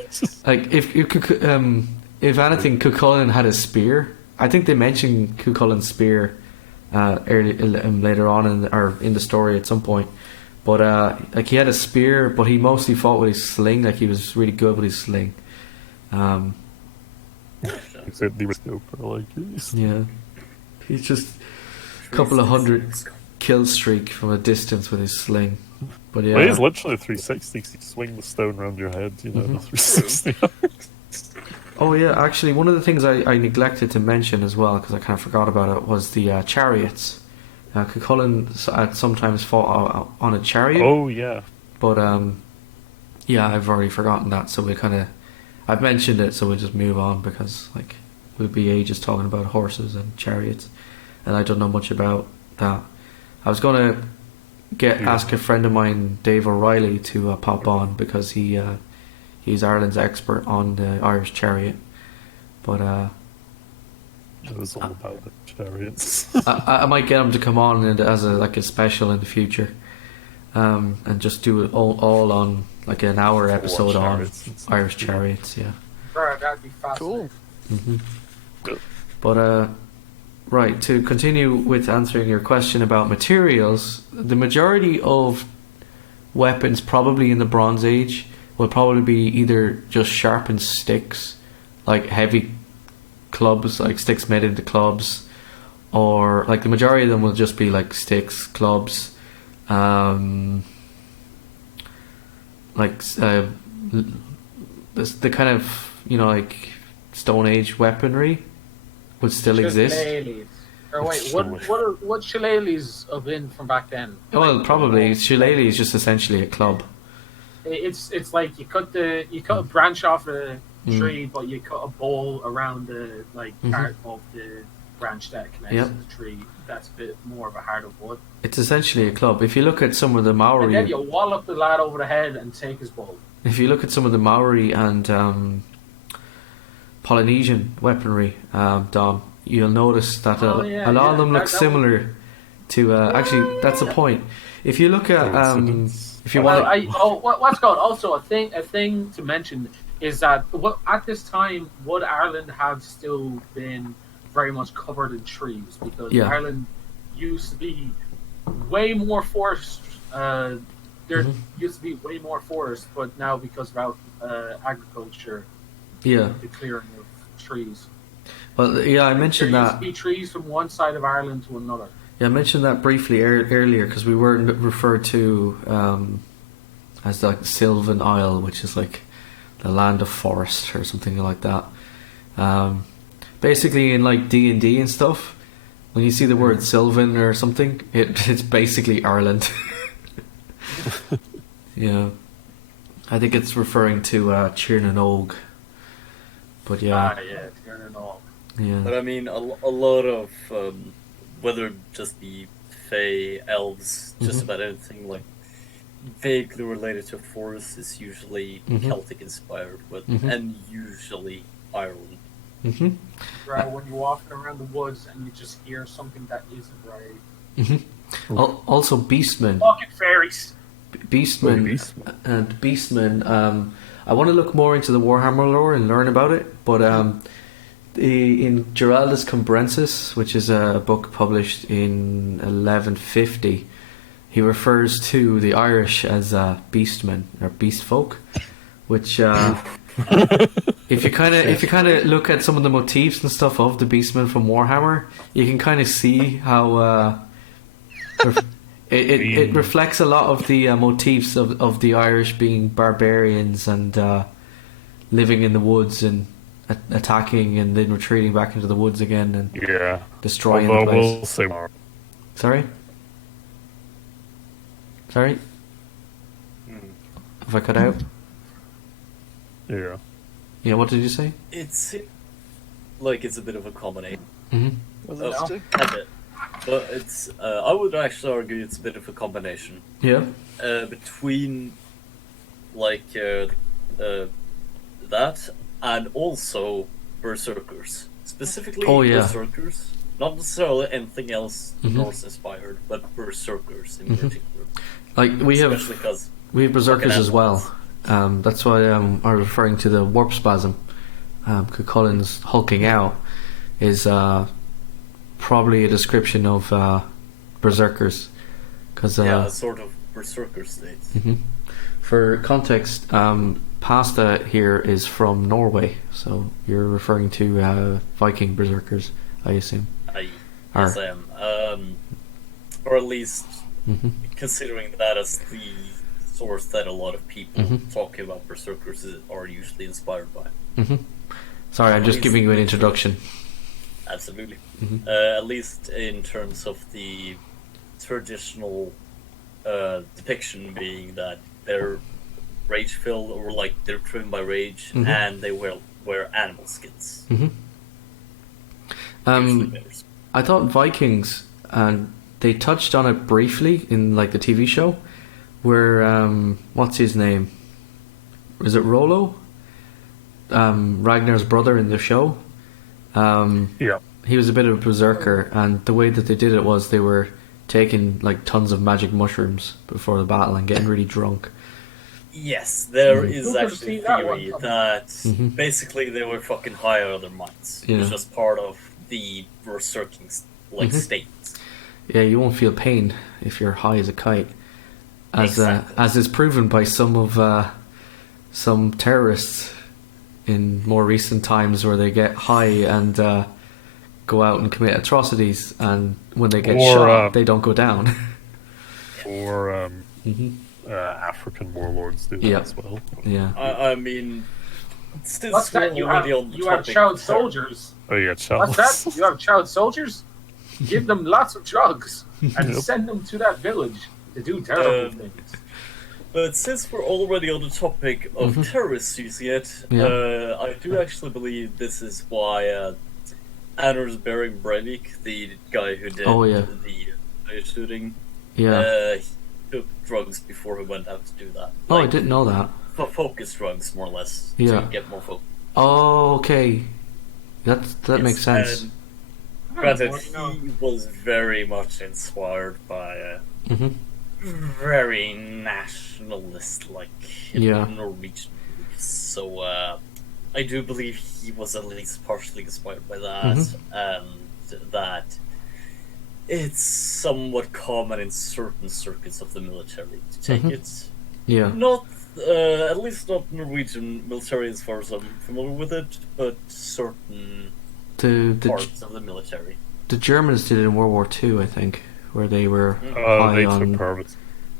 Like if anything, Cuchulainn had a spear. I think they mentioned Cuchulainn's spear later on in the story at some point. But like he had a spear, but he mostly fought with his sling. Like he was really good with his sling. Yeah, he's just a couple of hundred kill streak from a distance with his sling. But yeah, well, he's literally 360. You swing the stone around your head, 360. Oh yeah, actually, one of the things I neglected to mention as well, because I kind of forgot about it, was the chariots. Cuchulainn sometimes fought on a chariot. Oh yeah. But yeah, I've already forgotten that, so I've mentioned it, so we'll just move on because like we'll be ages talking about horses and chariots, and I don't know much about that. I was gonna ask a friend of mine, Dave O'Reilly, to pop on because he's Ireland's expert on the Irish chariot. But it was all about the chariots. I might get him to come on as a special in the future, and just do it all on like an hour episode on Irish chariots. Yeah. Right, that'd be fascinating. Cool. But right, to continue with answering your question about materials, the majority of weapons probably in the Bronze Age will probably be either just sharpened sticks, like heavy clubs, like sticks made into clubs, or like the majority of them will just be like sticks, clubs, like the kind of like Stone Age weaponry would still exist. Shillelaghs. Or wait, what shillelaghs have been from back then? Well, probably shillelagh is just essentially a club. It's like you cut a branch off a tree, but you cut a bowl around the part of the branch that connects to the tree. That's a bit more of a harder wood. It's essentially a club. If you look at some of the Maori, and then you wallop the lad over the head and take his bowl. If you look at some of the Maori and Polynesian weaponry, Dom, you'll notice that a lot of them look similar to. Actually, that's the point. If you look at if you want, what's called also a thing to mention is that at this time would Ireland have still been very much covered in trees, because Ireland used to be way more forest. There used to be way more forest, but now because of agriculture, the clearing of trees. Well, I mentioned there that. Used to be trees from one side of Ireland to another. Yeah, I mentioned that briefly earlier because we were referred to as like Sylvan Isle, which is like the land of forest or something like that. Basically, in like D&D and stuff, when you see the word Sylvan or something, it's basically Ireland. Yeah, I think it's referring to Kieran Og. But yeah, yeah, Kieran and all. yeah. But I mean, a lot of whether it just be Fae, elves, just about anything like vaguely related to forest is usually Celtic inspired, but and usually Ireland. Right, when you're walking around the woods and you just hear something that isn't right. Also, Beastmen. Fucking fairies. Beastmen. And Beastmen. I want to look more into the Warhammer lore and learn about it, but in Geraldus Cambrensis, which is a book published in 1150, he refers to the Irish as beastmen or beast folk, which if you kind of look at some of the motifs and stuff of the beastmen from Warhammer, you can kind of see how it reflects a lot of the motifs of the Irish being barbarians and living in the woods and attacking and then retreating back into the woods again and destroying the place. We'll say more. Sorry? Have I cut out? Yeah. Yeah, what did you say? It's like it's a bit of a combination. Was it still? A bit. But it's I would actually argue it's a bit of a combination. Yeah. Between like that and also berserkers. Specifically berserkers. Not necessarily anything else Norse inspired, but berserkers in particular. Like we have berserkers as well. That's why I'm referring to the warp spasm. Cuchulain's hulking out is probably a description of berserkers. Cause, a sort of berserker state. For context, pasta here is from Norway, so you're referring to Viking berserkers, I assume. Yes, I am. Or at least considering that as the source that a lot of people talking about berserkers are usually inspired by. Sorry, I'm just giving you an introduction. Absolutely. At least in terms of the traditional depiction being that they're rage-filled or like they're driven by rage and they wear animal skins. I thought Vikings, and they touched on it briefly in like the TV show, where what's his name? Was it Rollo? Ragnar's brother in the show. He was a bit of a berserker, and the way that they did it was they were taking like tons of magic mushrooms before the battle and getting really drunk. Yes, there is actually a theory that basically they were fucking high out of their minds. It was just part of the berserking state. Yeah, you won't feel pain if you're high as a kite, as is proven by some terrorists in more recent times, where they get high and go out and commit atrocities, and when they get shot, they don't go down. Or African warlords do that as well. Yeah. I mean, what's that? You have child soldiers. Oh, yeah, child. What's that? You have child soldiers? Give them lots of drugs and send them to that village to do terrible things. But since we're already on the topic of terrorists using it, I do actually believe this is why Anders Behring Breivik, the guy who did the shooting, he took drugs before he went out to do that. I didn't know that. Focus drugs, more or less, to get more focus. Oh, okay. That makes sense. Granted, he was very much inspired by very nationalist-like Norwegian beliefs. So I do believe he was at least partially inspired by that, and that it's somewhat common in certain circuits of the military to take it. Yeah. Not, at least not Norwegian military as far as I'm familiar with it, but certain parts of the military. The Germans did it in World War II, I think, where they were they took purpose.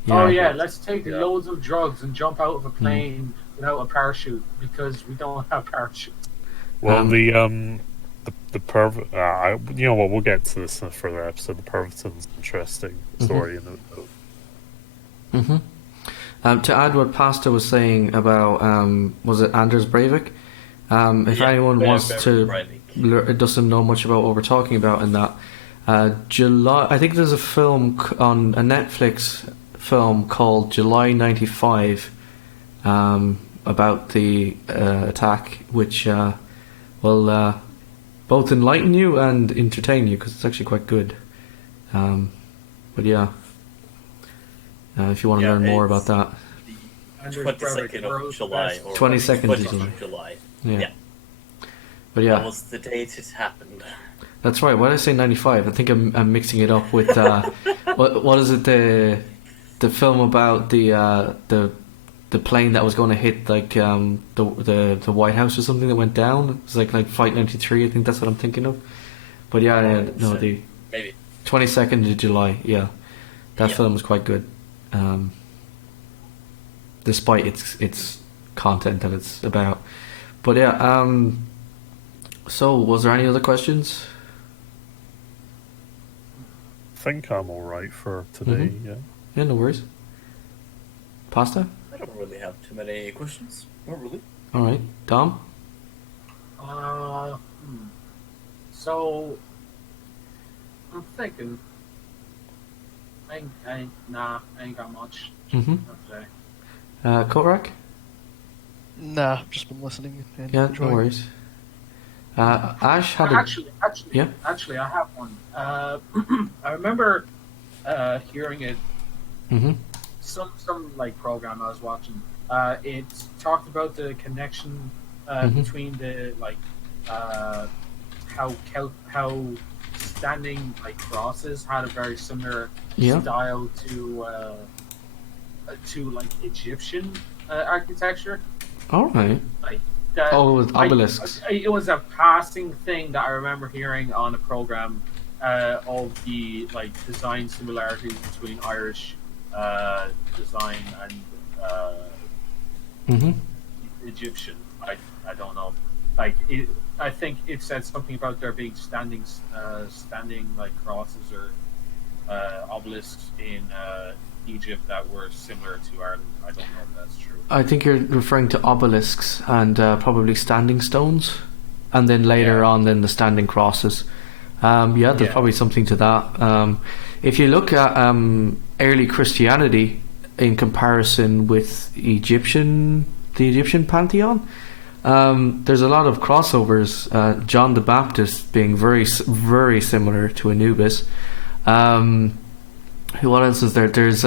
Oh yeah, let's take loads of drugs and jump out of a plane without a parachute because we don't have parachutes. Well, the pervert. You know what? We'll get to this in a further episode. The Perverton's interesting story. To add what Pasta was saying about was it Anders Breivik? If anyone wants to doesn't know much about what we're talking about in that July, I think there's a film on a Netflix film called July '95 about the attack, which will both enlighten you and entertain you because it's actually quite good. But yeah, if you want to learn more about that, 22nd of July. 22nd of July. Yeah. But yeah, that was the date it happened. That's right. Why did I say 95? I think I'm mixing it up with what is it? The film about the plane that was going to hit like the White House or something that went down. It was like Flight 93. I think that's what I'm thinking of. But yeah, no, the maybe 22nd of July. Yeah, that film was quite good. Despite its content that it's about. But yeah, so was there any other questions? I think I'm alright for today, Yeah, no worries. Pasta? I don't really have too many questions. Not really. Alright. Dom? So, I'm thinking, I ain't got much. Korak? Nah, I've just been listening. And Yeah, enjoying. no worries. Ash had Actually, yeah? I have one. I remember hearing it. Some like program I was watching. It talked about the connection between the how standing like crosses had a very similar style to like Egyptian architecture. All right. Like with obelisks. It was a passing thing that I remember hearing on a program of the like design similarities between Irish design and Egyptian. I don't know. Like I think it said something about there being standing like crosses or obelisks in Egypt that were similar to Ireland. I don't know if that's true. I think you're referring to obelisks and probably standing stones, and then later on, then the standing crosses. There's probably something to that. If you look at early Christianity in comparison with the Egyptian pantheon, there's a lot of crossovers. John the Baptist being very, very similar to Anubis. What else is there? There's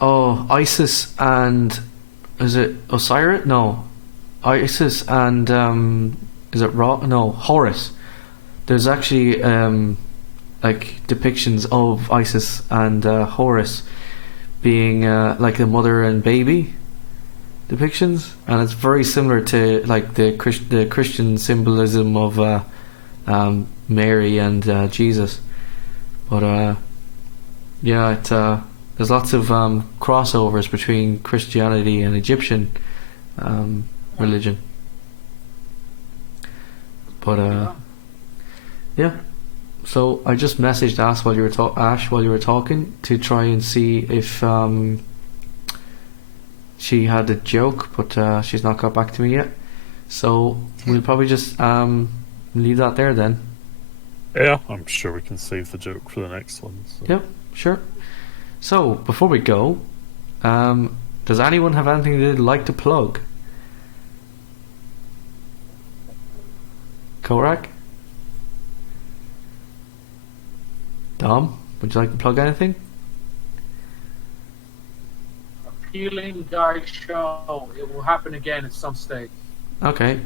Isis and is it Osiris? No, Isis and is it Ra? No, Horus. There's actually like depictions of Isis and Horus being like the mother and baby depictions, and it's very similar to like the Christian symbolism of Mary and Jesus. But there's lots of crossovers between Christianity and Egyptian religion. But so I just messaged Ash while you were talking to try and see if she had a joke, but she's not got back to me yet. So we'll probably just leave that there then. Yeah, I'm sure we can save the joke for the next one. So. Yep, sure. So before we go, does anyone have anything they'd like to plug? Korak? Dom, would you like to plug anything? Peeling Guy show. It will happen again at some stage. Okay.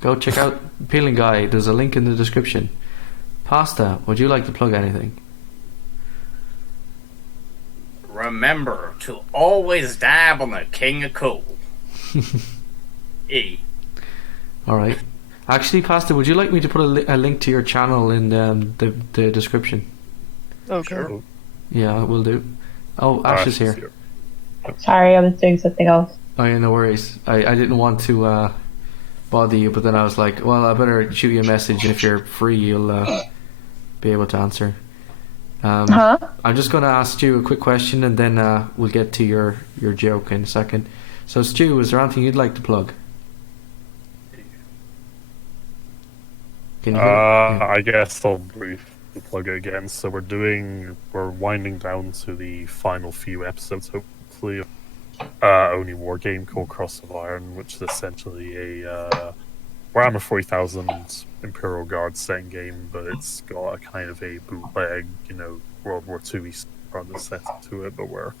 Go check out Peeling Guy. There's a link in the description. Pasta, would you like to plug anything? Remember to always dab on the king of coal. Alright. Actually, Pasta, would you like me to put a link to your channel in the description? Okay. Sure. Yeah, I will do. Oh, Ash is here. Sorry, I was doing something else. Oh, yeah, no worries. I didn't want to bother you, but then I was like, well, I better shoot you a message, and if you're free, you'll be able to answer. I'm just going to ask you a quick question, and then we'll get to your joke in a second. So, Stu, is there anything you'd like to plug? Can you hear? I guess I'll briefly plug it again. So we're winding down to the final few episodes, hopefully, of Only War game called Cross of Iron, which is essentially a Warhammer 40,000 Imperial Guard setting game, but it's got a kind of a bootleg, World War II rather set to it, but we're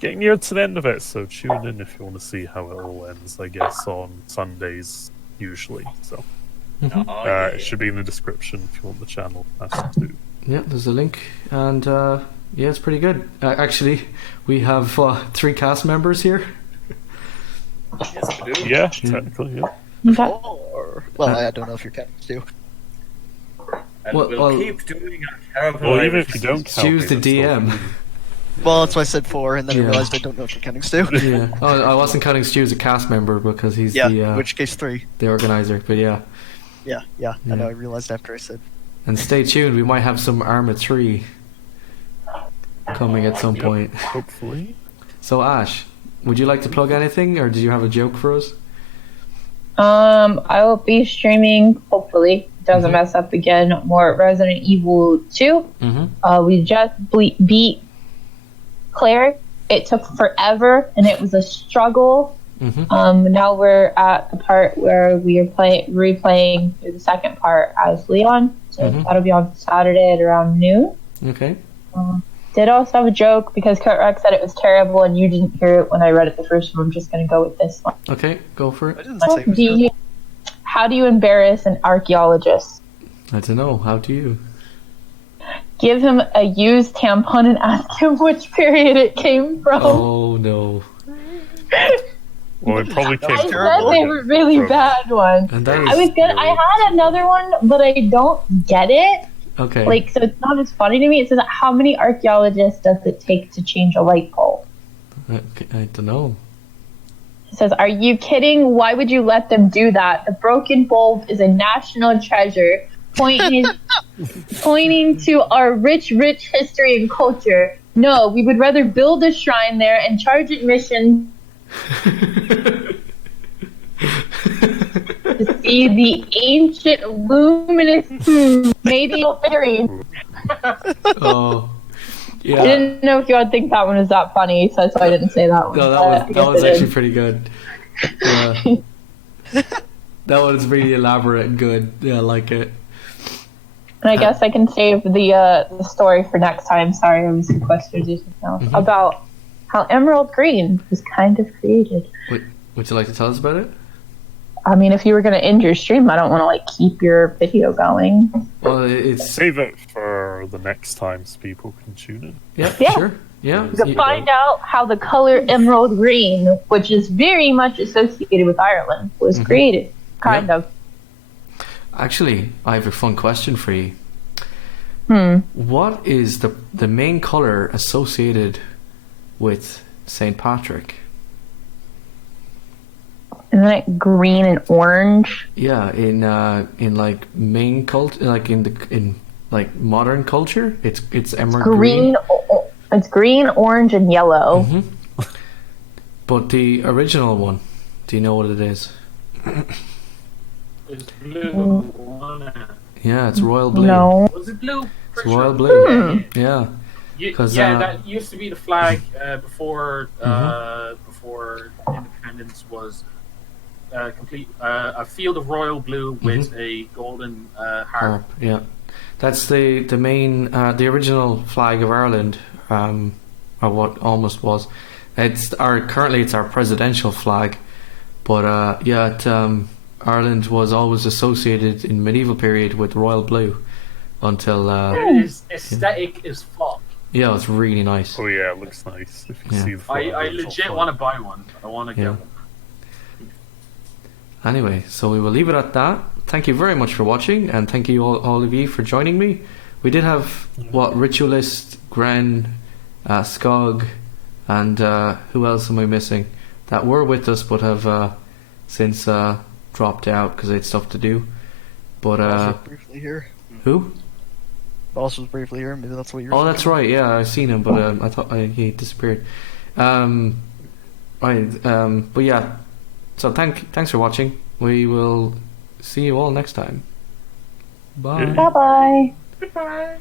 getting near to the end of it, so tune in if you want to see how it all ends, I guess, on Sundays, usually. So it should be in the description if you want the channel. Yeah, there's a link, and yeah, it's pretty good. Actually, we have 3 cast members here. Yes, we do. Yeah, technically, yeah. Well, I don't know if you're counting Stu. And we'll keep doing our terrible. Well, even if you don't count Stu's the DM. Well, that's why I said 4, and then I realized I don't know if you're counting Stu. Yeah. Oh, I wasn't counting Stu as a cast member because he's in which case 3. The organizer, but yeah. Yeah. I know, I realized after I said. And stay tuned, we might have some Arma 3 coming at some point. Hopefully. So, Ash, would you like to plug anything, or did you have a joke for us? I will be streaming, hopefully, doesn't mess up again, more Resident Evil 2. We just beat Claire. It took forever, and it was a struggle. Now we're at the part where we are replaying the second part as Leon. So that'll be on Saturday at around noon. Okay. Did also have a joke because Kurt Rex said it was terrible and you didn't hear it when I read it the first time. I'm just going to go with this one. Okay, go for it. I didn't say it was terrible. How do you embarrass an archaeologist? I don't know. How do you? Give him a used tampon and ask him which period it came from. Oh, no. Well, it probably came I said they were really bad ones. And that is I had another one, but I don't get it. Okay. So it's not as funny to me. It says, how many archaeologists does it take to change a light bulb? I don't know. It says, are you kidding? Why would you let them do that? The broken bulb is a national treasure, pointing to our rich history and culture. No, we would rather build a shrine there and charge admission to see the ancient luminous maybe fairies. Oh, yeah. I didn't know if you would think that one was that funny, so I didn't say that one. No, that was actually pretty good. Yeah. That one's really elaborate and good. Yeah, I like it. And I guess I can save the story for next time. Sorry, I was sequestered just now. About how emerald green was kind of created. Would you like to tell us about it? I mean, if you were going to end your stream, I don't want to keep your video going. Well, it's save it for the next time so people can tune in. Yeah, sure. Yeah. You can find out how the color emerald green, which is very much associated with Ireland, was created. Kind of. Actually, I have a fun question for you. What is the main color associated with St. Patrick? Isn't it green and orange? Yeah, in like main culture, like in modern culture, it's emerald green. It's green, orange, and yellow. But the original one, do you know what it is? It's blue. Yeah, it's royal blue. No. Was it blue? It's royal blue. Yeah. That used to be the flag before independence was complete. A field of royal blue with a golden harp. Yeah, that's the main the original flag of Ireland, or what almost was. Currently it's our presidential flag, but Ireland was always associated in medieval period with royal blue until it is aesthetic as fuck. Yeah, it's really nice. Oh yeah, it looks nice. If you see the I legit want to buy one. I want to get one. Anyway, so we will leave it at that. Thank you very much for watching, and thank you all of you for joining me. We did have Ritualist, Gren, Skog, and who else am I missing? that were with us but have since dropped out because they had stuff to do. But Boss was briefly here. who? Boss was briefly here. Maybe that's what you're. Oh, that's right. Yeah, I've seen him, but I thought he disappeared. But yeah. So thanks for watching. We will see you all next time. Bye. Yeah. Bye bye. Goodbye.